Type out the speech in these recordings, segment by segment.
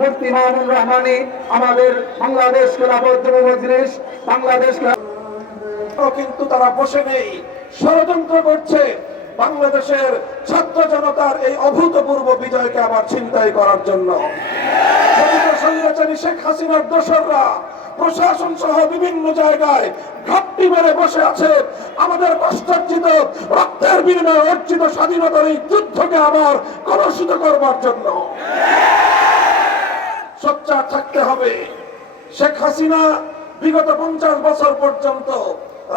মুফতি মামুনুর রহমানী, আমাদের বাংলাদেশ খেলাফত যুব মজলিস, বাংলাদেশ কিন্তু তারা বসে নেই, ষড়যন্ত্র করছে বাংলাদেশের ছাত্র জনতার এই অভূতপূর্ব বিজয়কে আবার ছিনতাই করার জন্য। স্বৈরাচারী শেখ হাসিনার দোসররা প্রশাসন সহ বিভিন্ন জায়গায় ঘাপটি মেরে বসে আছে আমাদের কষ্টার্জিত রক্তের বিনিময়ে অর্জিত স্বাধীনতার এই যুদ্ধকে আবার কলুষিত করবার জন্য। সোচ্চার থাকতে হবে। শেখ হাসিনা বিগত 50 বছর পর্যন্ত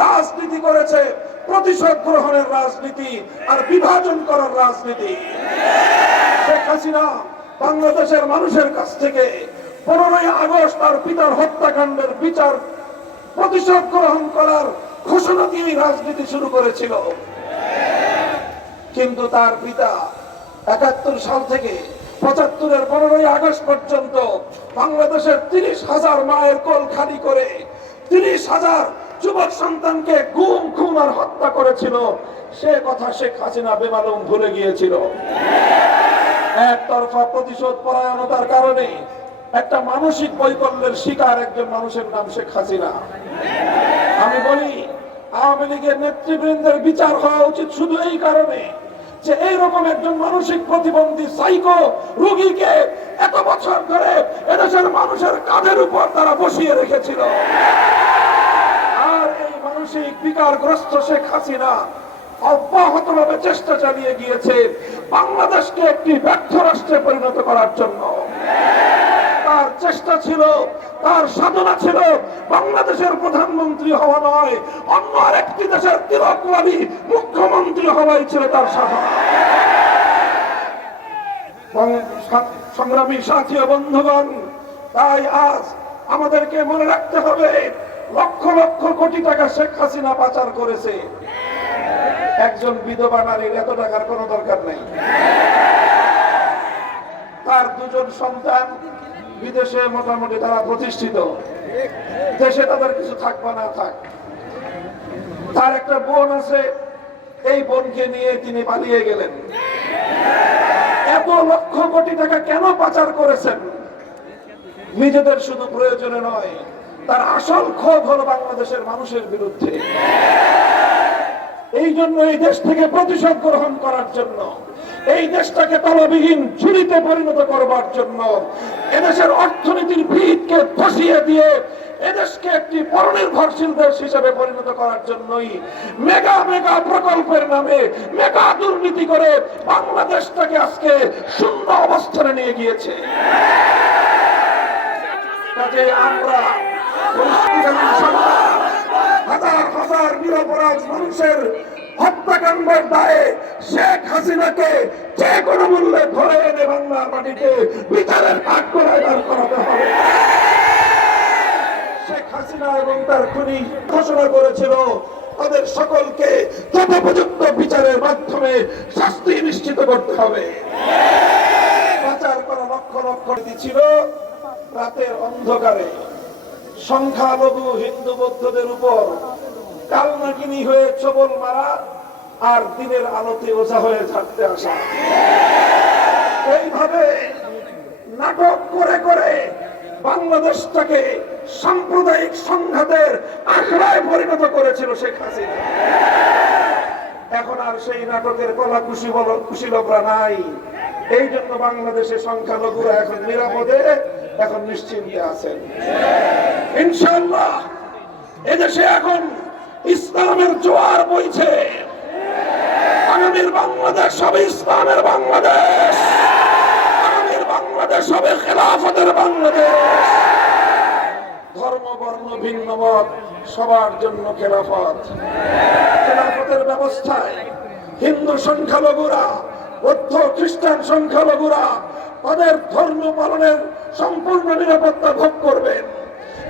রাজনীতি করেছে প্রতিশোধ গ্রহণের রাজনীতি আর বিভাজন করার রাজনীতি। শেখ হাসিনা বাংলাদেশের মানুষের কাছ থেকে 15ই আগস্ট তার পিতার হত্যাকাণ্ডের বিচার প্রতিশোধ গ্রহণ করার ঘোষণা দিয়ে রাজনীতি শুরু করেছিল। কিন্তু তার পিতা 71 সাল থেকে 75-এর 15ই আগস্ট পর্যন্ত বাংলাদেশের 30,000 মায়ের কোল খালি করে 30,000 যুবক সন্তানকে গুম খুন আর হত্যা করেছিল। সে কথা শেখ হাসিনা বেমালুম ভুলে গিয়েছিল। একতরফা প্রতিশোধ পরায়ণতার কারণে একটা মানসিক বৈকল্যের শিকার একজন মানুষের নাম শেখ হাসিনা। আমি বলি, আওয়ামী লীগের নেতৃবৃন্দের বিচার হওয়া উচিত শুধু এই কারণে যে এইরকম একজন মানসিক প্রতিবন্ধী সাইকো রোগীকে এত বছর ধরে এদেশের মানুষের কাঁধের উপর তারা বসিয়ে রেখেছিল। আর এই মানসিক বিকারগ্রস্ত শেখ হাসিনা অব্যাহতভাবে চেষ্টা চালিয়ে গিয়েছে বাংলাদেশকে একটি ব্যর্থ রাষ্ট্রে পরিণত করার জন্য। তার চেষ্টা ছিল, তার সাধনা ছিল বাংলাদেশের প্রধানমন্ত্রী হওয়া নয়, অন্য আরেকটি দেশের তিলকওয়ালী মুখ্যমন্ত্রী হওয়াই ছিল তার সাধনা। সংগ্রামী সাথী ও বন্ধুগণ, তাই আজ আমাদেরকে মনে রাখতে হবে, লক্ষ লক্ষ কোটি টাকা শেখ হাসিনা পাচার করেছে। একজন বিধবা নারীর এত টাকার কোনো দরকার নেই। তার 2 জন সন্তান বিদেশে মোটামুটি তারা প্রতিষ্ঠিত, দেশে তাদের কিছু থাকবে না থাক। তার একটা বোন আছে, এই বোনকে নিয়ে তিনি পালিয়ে গেলেন। এত লক্ষ কোটি টাকা কেন পাচার করেছেন? নিজেদের শুধু প্রয়োজনে নয়, তার আসল ক্ষোভ হলো বাংলাদেশের মানুষের বিরুদ্ধে। এই জন্য এই দেশ থেকে প্রতিশোধ গ্রহণ করার জন্য, এই দেশটাকে তলবিহীন ঝুড়িতে পরিণত করবার জন্য, এদেশের অর্থনীতির ভিতকে ধসিয়ে দিয়ে এদেশকে একটি পরনির্ভরশীল দেশ হিসেবে পরিণত করার জন্যই মেগা মেগা প্রকল্পের নামে মেগা দুর্নীতি করে বাংলাদেশটাকে আজকে শূন্য অবস্থানে নিয়ে গিয়েছে। কাজে আমরা হাজার হাজার নিরপরাধ মানুষের হত্যাকাণ্ডের দায়ে শেখ হাসিনাকে যে কোনো মূল্যে ধরে এনে বাংলার মাটিতে বিচারের কাঠ করায় দাঁড় করাতে হবে। শেখ হাসিনা এবং তার খুনি ঘোষণা করেছিল তাদের সকলকে যথোপযুক্ত বিচারের মাধ্যমে শাস্তি নিশ্চিত করতে হবে। পাচার করা লক্ষ লক্ষ ছিল রাতের অন্ধকারে সংখ্যালঘু হিন্দু বৌদ্ধদের উপর কালনাগিনী হয়ে ছবল মারা আর দিনের আলোতে ওঝা হয়ে থাকতে আসা। এইভাবে নাটক করে করে বাংলাদেশটাকে সাম্প্রদায়িক সংঘাতের আখড়ায় পরিণত করেছিল শেখ হাসিনা। এখন আর সেই নাটকের কলা কুশীলবরা নাই। এই জন্য বাংলাদেশের সংখ্যালঘুরা এখন নিরাপদে, এখন নিশ্চিন্তে আছেন। ইনশাআল্লাহ এদেশে এখন ইসলামের জোয়ার বইছে। আগামীর বাংলাদেশ হবে ইসলামের বাংলাদেশ, আগামীর বাংলাদেশ হবে খেলাফতের বাংলাদেশ। ধর্ম বর্ণ ভিন্ন মত সবার জন্য খেলাফত। খেলাফতের ব্যবস্থায় হিন্দু সংখ্যালঘুরা, বৌদ্ধ খ্রিস্টান সংখ্যালঘুরা তাদের ধর্ম পালনের সম্পূর্ণ নিরাপত্তা ভোগ করবেন।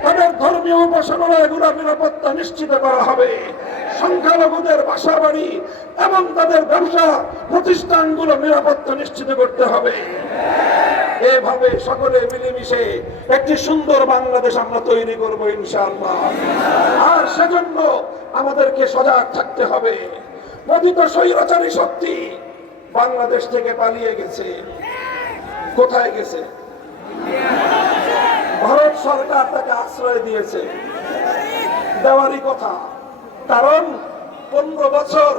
তাদের ধর্মীয় উপাসনালয়গুলোর নিরাপত্তা নিশ্চিত করা হবে। সংখ্যালঘুদের বাসা বাড়ি এবং তাদের ব্যবসা প্রতিষ্ঠানগুলো নিরাপত্তা নিশ্চিত করতে হবে। এভাবে সকলে মিলেমিশে একটি সুন্দর বাংলাদেশ আমরা তৈরি করব ইনশাআল্লাহ। আর সেজন্য আমাদেরকে সজাগ থাকতে হবে। পতিত স্বৈরাচারী শক্তি বাংলাদেশ থেকে পালিয়ে গেছে। কোথায় গেছে? ভারত সরকার তাকে আশ্রয় দিয়েছে, দেওয়ারই কথা। কারণ 15 বছর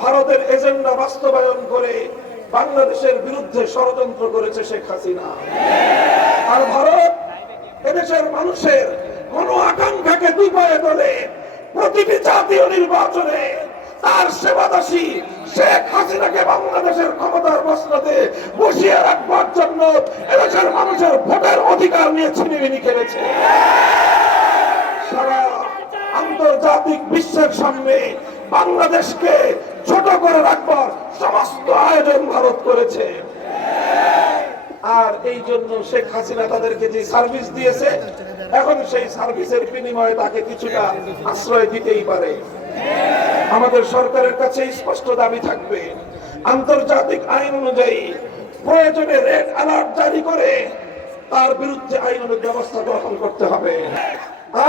ভারতের এজেন্ডা বাস্তবায়ন করে বাংলাদেশের বিরুদ্ধে ষড়যন্ত্র করেছে শেখ হাসিনা। আর ভারত এদেশের মানুষের কোন আকাঙ্ক্ষাকে দুই পায়ে তোলে প্রতিটি জাতীয় নির্বাচনে তার সেবাদাসী শেখ হাসিনাকে বাংলাদেশের ক্ষমতার মসনদে বসিয়ে রাখবার জন্য এদেশের মানুষের ভোটের অধিকার নিয়ে ছিনিমিনি খেলেছে। সারা আন্তর্জাতিক বিশ্বের সামনে বাংলাদেশকে ছোট করে রাখবার সমস্ত আয়োজন ভারত করেছে। আর এই জন্য শেখ হাসিনা তাদেরকে যে সার্ভিস দিয়েছে, এখন সেই সার্ভিসের বিনিময়ে তাকে কিছুটা আশ্রয় দিতেই পারে। আমাদের সরকারের কাছে স্পষ্ট দাবি থাকবে, আন্তর্জাতিক আইন অনুযায়ী প্রয়োজনে রেড অ্যালার্ট জারি করে তার বিরুদ্ধে আইনানুগ ব্যবস্থা গ্রহণ করতে হবে।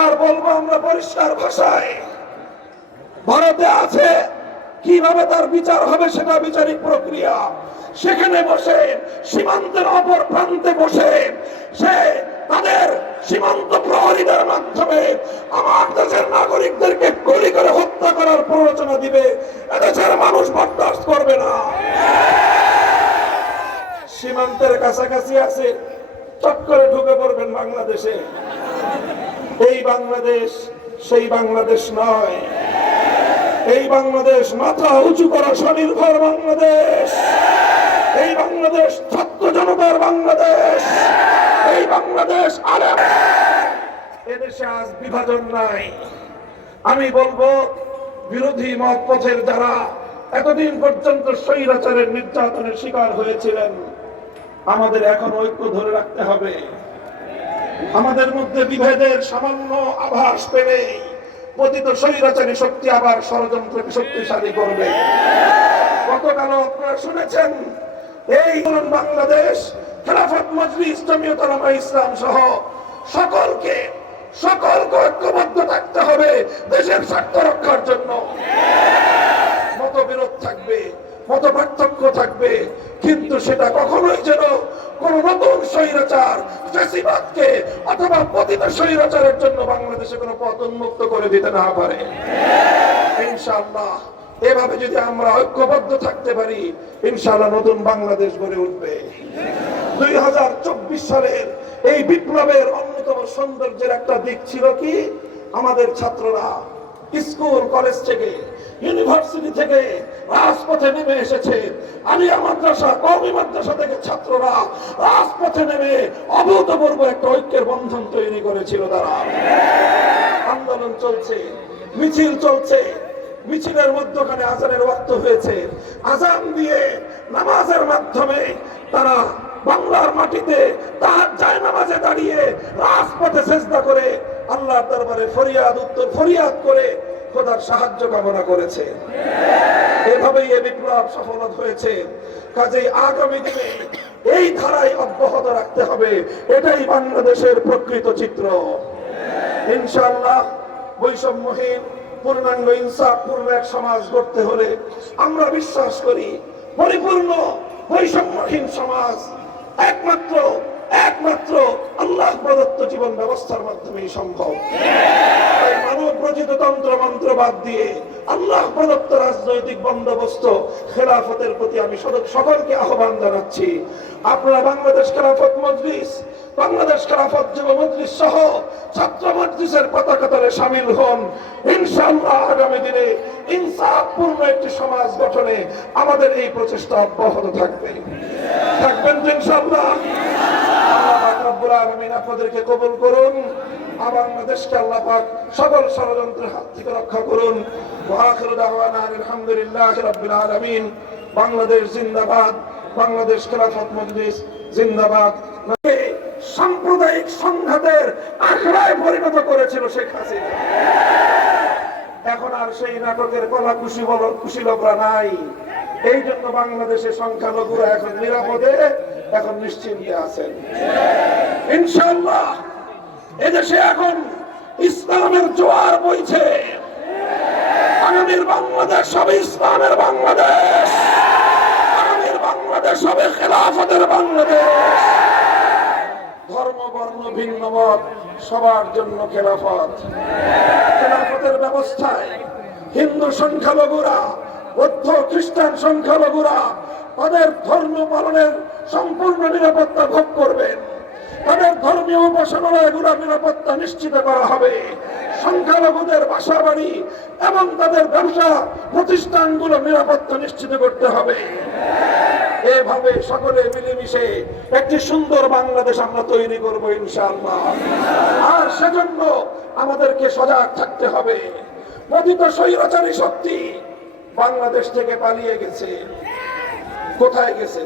আর বলবো আমরা পরিষ্কার ভাষায়, ভারতে আছে, কিভাবে তার বিচার হবে সেটা বিচারিক প্রক্রিয়া। সেখানে বসে সীমান্তের অপর প্রান্তে বসে সে তাদের সীমান্ত প্রহরীদের মাধ্যমে আমার দেশের নাগরিকদেরকে গুলি করে হত্যা করার প্ররোচনা দিবে, এদেশের মানুষ বরদাস্ত করবে না। সীমান্তের কাছাকাছি আছে, চট করে ঢুকে পড়বেন বাংলাদেশে। এই বাংলাদেশ সেই বাংলাদেশ নয়। এই বাংলাদেশ মাথা উঁচু করা স্বনির্ভর বাংলাদেশ। এই বাংলাদেশ ছাত্র জনতার বাংলাদেশ। এই বাংলাদেশ আলেম। এদেশে আজ বিভাজন নাই। আমি বলবো, বিরোধী মত পথের যারা এতদিন পর্যন্ত স্বৈরাচারের নির্যাতনের শিকার হয়েছিলেন, আমাদের এখন ঐক্য ধরে রাখতে হবে। আমাদের মধ্যে বিভেদের সামান্য আভাস পেলেই পতিত স্বৈরাচারী শক্তি আবার ষড়যন্ত্রকে শক্তিশালী করবে। গতকাল আপনারা শুনেছেন, এই বাংলাদেশ খেলাফত মজলিস, জমিয়ত উলামা ইসলাম সহ সকলকে ঐক্যবদ্ধ থাকতে হবে দেশের স্বার্থ রক্ষার জন্য। মতবিরোধ থাকবে, মত পার্থক্য থাকবে, কিন্তু সেটা কখনোই যেন কোন নতুন স্বৈরাচার ফ্যাসিবাদকে অথবা পতিত স্বৈরাচারের জন্য বাংলাদেশে কোনো পথ উন্মুক্ত করে দিতে না পারে। ইনশাআল্লাহ এভাবে যদি আমরা ঐক্যবদ্ধ থাকতে পারি, ইনশাআল্লাহ নতুন বাংলাদেশ গড়ে উঠবে। 2024 সালের এই বিপ্লবের অন্যতম সৌন্দর্যের একটা দিক ছিল কি, আমাদের ছাত্ররা স্কুল কলেজ থেকে, ইউনিভার্সিটি থেকে রাজপথে নেমে এসেছে। আলিয়া মাদ্রাসা, কওমি মাদ্রাসা থেকে ছাত্ররা রাজপথে নেমে অভূতপূর্ব একটা ঐক্যের বন্ধন তৈরি করেছিল। তারা আন্দোলন চলছে, মিছিল চলছে, মিছিলের মধ্যখানে আজানের ওয়াক্ত হয়েছে। আজান দিয়ে নামাজের মাধ্যমে তারা বাংলার মাটিতে তার জায়নামাজে দাঁড়িয়ে রাজপথে সেজদা করে আল্লাহর দরবারে ফরিয়াদ করে খোদার সাহায্য কামনা করেছে। এভাবেই এই বিপ্লব সফল হয়েছে। কাজেই আগামী দিনে এই ধারায় অব্যাহত রাখতে হবে। এটাই বাংলাদেশের প্রকৃত চিত্র। ইনশাআল্লাহ বৈষম্যহীন, পূর্ণাঙ্গ ইনসাফপূর্ণ এক সমাজ গড়তে হলে আমরা বিশ্বাস করি পরিপূর্ণ বৈষম্যহীন সমাজ একমাত্র আল্লাহ প্রদত্ত জীবন ব্যবস্থার মাধ্যমেই সম্ভব। তাই মানব রচিত তন্ত্র মন্ত্র বাদ দিয়ে আল্লাহ প্রদত্ত রাজনৈতিক বন্দোবস্ত খেলাফতের প্রতি আমি সকলকে আহ্বান জানাচ্ছি। আপনারা বাংলাদেশ খেলাফত মজলিস, বাংলাদেশ খেলাফত যুব মজলিস সহ ছাত্র মজলিসের পতাকা তলে শামিল হন। ইনশাআল্লাহ আগামী দিনে ইনসাফপূর্ণ একটি সমাজ গঠনে আমাদের এই প্রচেষ্টা অব্যাহত থাকবেন তো ইনশাআল্লাহ। আল্লাহ রাব্বুল আলামিন আপনাদেরকে কবুল করুন। বাংলাদেশকে আল্লাহ পাক সকল ষড়যন্ত্রের হাত থেকে রক্ষা করুন। ওয়া আখিরু দাওয়ানা আলহামদুলিল্লাহি রাব্বিল আলামিন। বাংলাদেশ জিন্দাবাদ, বাংলাদেশ খেলাফত মজলিস জিন্দাবাদ। সাম্প্রদায়িক সংঘাতের আখড়ায় পরিণত করেছিল শেখ হাসিনা। এখন আর সেই নাটকের কলা কুশীলকরা নাই। এই জন্য বাংলাদেশের সংখ্যালঘুরা এখন নিরাপদে, এখন নিশ্চিন্তে আছেন। ইনশাআল্লাহ এদেশে এখন ইসলামের জোয়ার বইছে। আগামীর বাংলাদেশ হবে ইসলামের বাংলাদেশ, আগামীর বাংলাদেশ হবে খেলাফতের বাংলাদেশ। ধর্ম বর্ণ ভিন্ন মত সবার জন্য খেলাফত। খেলাফতের ব্যবস্থায় হিন্দু সংখ্যালঘুরা, বৌদ্ধ খ্রিস্টান সংখ্যালঘুরা তাদের ধর্ম পালনের সম্পূর্ণ নিরাপত্তা ভোগ করবেন। তাদের ধর্মীয় উপাসনালয়গুলোর নিরাপত্তা নিশ্চিত করা হবে। সংখ্যালঘুদের বাসা বাড়ি এবং তাদের ব্যবসা প্রতিষ্ঠানগুলো নিরাপত্তা নিশ্চিত করতে হবে। এভাবে সকলে মিলেমিশে একটি সুন্দর বাংলাদেশ আমরা তৈরি করবো ইনশাআল্লাহ। আর সেজন্য আমাদেরকে সজাগ থাকতে হবে। পতিত স্বৈরাচারী শক্তি বাংলাদেশ থেকে পালিয়ে গেছে। কোথায় গেছে?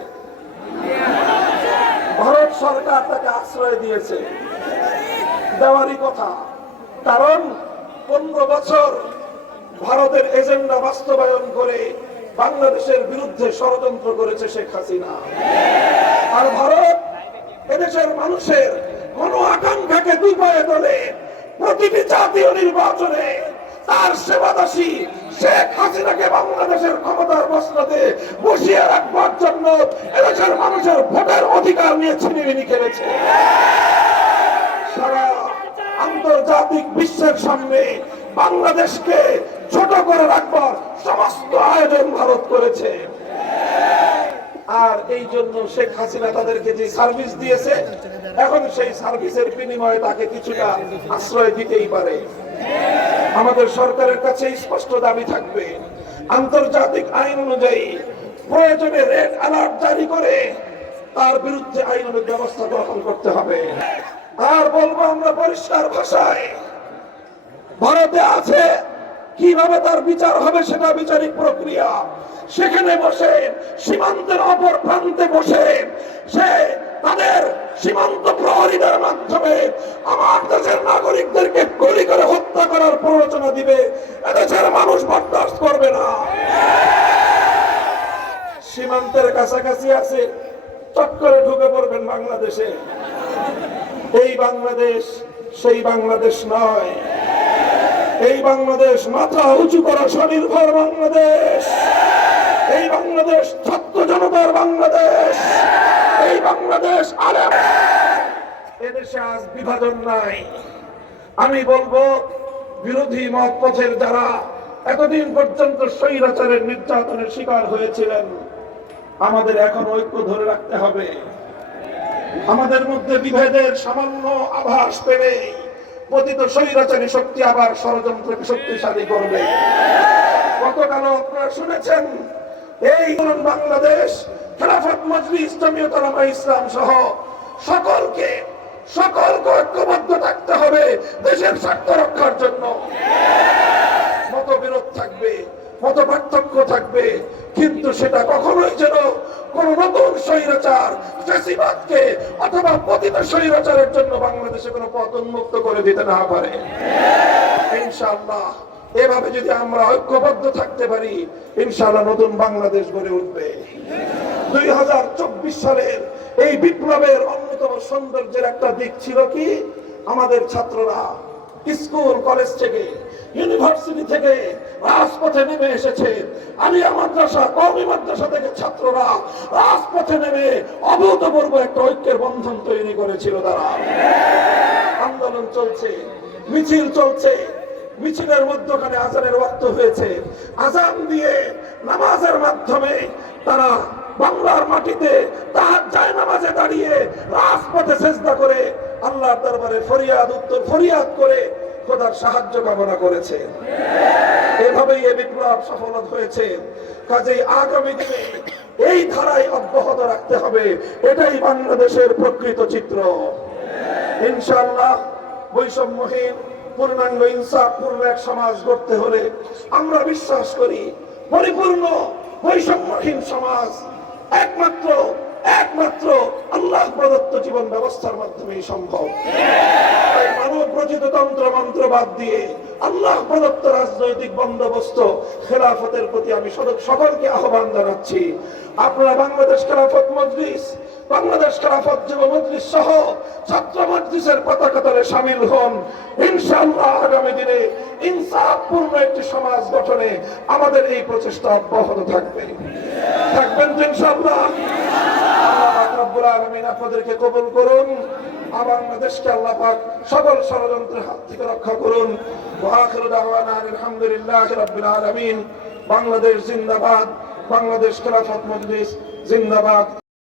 ভারত সরকার তাকে আশ্রয় দিয়েছে, দেওয়ারই কথা। কারণ 15 বছর ভারতের এজেন্ডা বাস্তবায়ন করে বাংলাদেশের বিরুদ্ধে ষড়যন্ত্র করেছে শেখ হাসিনা। আর ভারত এদেশের মানুষের মন আকাঙ্ক্ষাকে দুই পায়ে তোলে। প্রতিটি জাতীয় নির্বাচনে তার সেবাদাসী শেখ হাসিনাকে বাংলাদেশের ক্ষমতার মসনদে বসিয়ে রাখবার জন্য এদেশের মানুষের ভোটের অধিকার নিয়ে ছিনিমিনি খেলেছে। সারা আন্তর্জাতিক বিশ্বের সামনে বাংলাদেশকে ছোট করে রাখবার সমস্ত আয়োজন ভারত করেছে। আর এই জন্য শেখ হাসিনা তাদেরকে যে সার্ভিস দিয়েছে, এখন সেই সার্ভিসের বিনিময়ে তাকে কিছুটা আশ্রয় দিতেই পারে। আমাদের সরকারের কাছে স্পষ্ট দাবি থাকবে, আন্তর্জাতিক আইন অনুযায়ী প্রয়োজনে রেড অ্যালার্ট জারি করে তার বিরুদ্ধে আইনানুগ ব্যবস্থা গ্রহণ করতে হবে। আর বলবো আমরা পরিষ্কার ভাষায়, ভারতে আছে, কিভাবে তার বিচার হবে সেটা বিচারিক প্রক্রিয়া। সেখানে বসে সীমান্তের অপর প্রান্তে বসে সে তাদের সীমান্ত প্রহরীদের মাধ্যমে আমার দেশের নাগরিকদেরকে গুলি করে হত্যা করার প্ররোচনা দিবে। এদেশের মানুষ বরদাস্ত করবে না। সীমান্তের কাছাকাছি আছে, চট করে ঢুকে পড়বেন বাংলাদেশে। এই বাংলাদেশ সেই বাংলাদেশ নয়। এই বাংলাদেশ মাথা উঁচু করা স্বনির্ভর বাংলাদেশ। এই বাংলাদেশ ছাত্র জনতার বাংলাদেশ। এই বাংলাদেশ আলেম। এদেশে আজ বিভাজন নাই। আমি বলবো, বিরোধী মত পথের যারা এতদিন পর্যন্ত স্বৈরাচারের নির্যাতনের শিকার হয়েছিলেন, আমাদের এখন ঐক্য ধরে রাখতে হবে। আমাদের মধ্যে বিভেদের সামান্য আভাস পেলে পতিত স্বৈরাচারী শক্তি আবার ষড়যন্ত্রকে শক্তিশালী করবে। গতকাল আপনারা শুনেছেন, এই বাংলাদেশ খেলাফত মজলিস জমিয়ত উলামা ইসলাম সহ সকলকে ঐক্যবদ্ধ থাকতে হবে দেশের স্বার্থ রক্ষার জন্য। মতবিরোধ থাকবে, মত পার্থক্য থাকবে, কিন্তু সেটা কখনোই যেন কোন নতুন স্বৈরাচার ফ্যাসিবাদকে অথবা পতিত স্বৈরাচারের জন্য বাংলাদেশে কোনো পথ উন্মুক্ত করে দিতে না পারে। ইনশাআল্লাহ এভাবে যদি আমরা ঐক্যবদ্ধ থাকতে পারি, ইনশাআল্লাহ নতুন বাংলাদেশ গড়ে উঠবে। 2024 সালের এই বিপ্লবের অন্যতম সৌন্দর্যের একটা দিক ছিল কি, আমাদের ছাত্ররা স্কুল কলেজ থেকে ইউনিভার্সিটি থেকে রাজপথে নেমে এসেছে। আলিয়া মাদ্রাসা, কওমি মাদ্রাসা থেকে ছাত্ররা রাজপথে নেমে অভূতপূর্ব একটা ঐক্যের বন্ধন তৈরি করেছিল। তারা আন্দোলন চলছে, মিছিল চলছে, মিছিলের মধ্যখানে আজানের ওয়াক্ত হয়েছে। আজান দিয়ে নামাজের মাধ্যমে তারা বাংলার মাটিতে তাহার জায়নামাজে দাঁড়িয়ে রাজপথে সেজদা করে আল্লাহর দরবারে ফরিয়াদ উত্তর ফরিয়াদ করে খোদার সাহায্য কামনা করেছে। এভাবেই এই বিপ্লব সফল হয়েছে। কাজেই আগামী দিনে এই ধারায় অব্যাহত রাখতে হবে। এটাই বাংলাদেশের প্রকৃত চিত্র। ইনশাআল্লাহ বৈষম্যহীন, পূর্ণাঙ্গ ইনসাফপূর্ণ এক সমাজ গড়তে হলে আমরা বিশ্বাস করি পরিপূর্ণ বৈষম্যহীন সমাজ একমাত্র আল্লাহ প্রদত্ত জীবন ব্যবস্থার মাধ্যমেই সম্ভব। তাই মানব রচিত তন্ত্র মন্ত্র বাদ দিয়ে আল্লাহ প্রদত্ত রাজনৈতিক বন্দোবস্ত খেলাফতের প্রতি আমি সকলকে আহ্বান জানাচ্ছি। আপনারা বাংলাদেশ খেলাফত মজলিস, বাংলাদেশ খেলাফত যুব মজলিস সহ ছাত্র মজলিসের পতাকা তলে শামিল হন। ইনশাআল্লাহ আগামী দিনে ইনসাফপূর্ণ একটি সমাজ গঠনে আমাদের এই প্রচেষ্টা অব্যাহত থাকবেন তো ইনশাআল্লাহ। আল্লাহ রাব্বুল আলামিন আপনাদেরকে কবুল করুন। বাংলাদেশকে আল্লাহ পাক সকল ষড়যন্ত্রের হাত থেকে রক্ষা করুন। ওয়া আখিরু দাওয়ানা আলহামদুলিল্লাহি রাব্বিল আলামিন। বাংলাদেশ জিন্দাবাদ, বাংলাদেশ খেলাফত মজলিস জিন্দাবাদ।